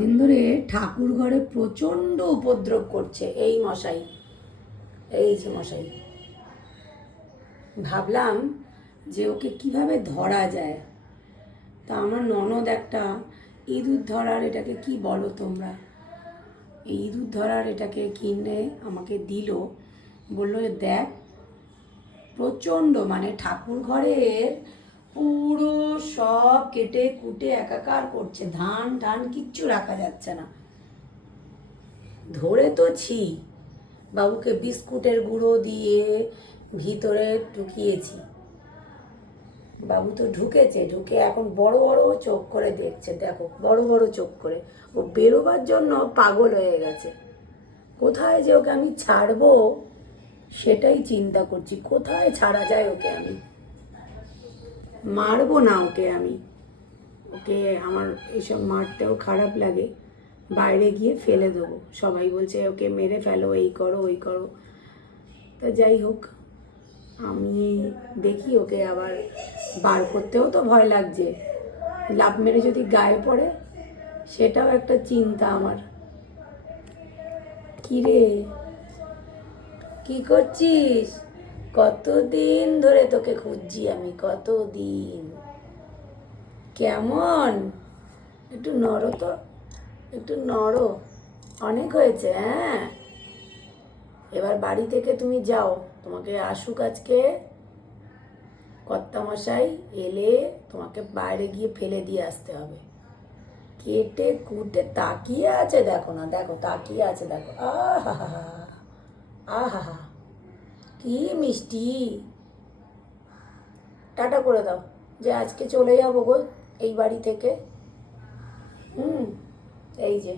দিন ধরে ঠাকুর ঘরে প্রচণ্ড উপদ্রব করছে এই মশাই। এই যে মশাই, ভাবলাম যে ওকে কিভাবে ধরা যায়। তা আমার ননদ একটা ইঁদুর ধরার, এটাকে কি বলো তোমরা, এই ইঁদুর ধরার এটাকে কিনে আমাকে দিল। বললো যে দেখ, প্রচণ্ড মানে ঠাকুর ঘরের পুরো সব কেটে কুটে একাকার করছে, ধান টান কিচ্ছু রাখা যাচ্ছে না। ধরেছি, বাবুকে বিস্কুটের গুঁড়ো দিয়ে ভিতরে ঢুকিয়েছি। বাবু তো ঢুকেছে, ঢুকে এখন বড় বড় চোখ করে দেখছে, দেখো বড় বড় চোখ করে। ও বেরোবার জন্য পাগল হয়ে গেছে। কোথায় যে ওকে আমি ছাড়বো সেটাই চিন্তা করছি, কোথায় ছাড়া যায় ওকে। আমি মারবো না ওকে, ওকে আমার এইসব মারতেও খারাপ লাগে, বাইরে গিয়ে ফেলে দেবো। সবাই বলছে ওকে মেরে ফেলো, এই করো ওই করো। তা যাই হোক, আমি দেখি ওকে আবার বার করতেও তো ভয় লাগছে। লাফ মেরে যদি গায়ে পড়ে সেটাও একটা চিন্তা আমার। কি রে, কি করছিস? কতদিন ধরে তোকে খুঁজছি আমি, কতদিন। কেমন? একটু নড়ো তো, একটু নড়ো। অনেক হয়েছে, হ্যাঁ। এবার বাড়ি থেকে তুমি যাও, তোমাকে আসুক আজকে কর্তামশাই, এলে তোমাকে বাইরে গিয়ে ফেলে দিয়ে আসতে হবে। কেটে কুটে তাকিয়ে আছে, দেখো না, দেখো তাকিয়ে আছে, দেখো। আহা, আহা, কি মিষ্টি। টাটা করে দাও, যে আজকে চলে যাবো গো এই বাড়ি থেকে। এই যে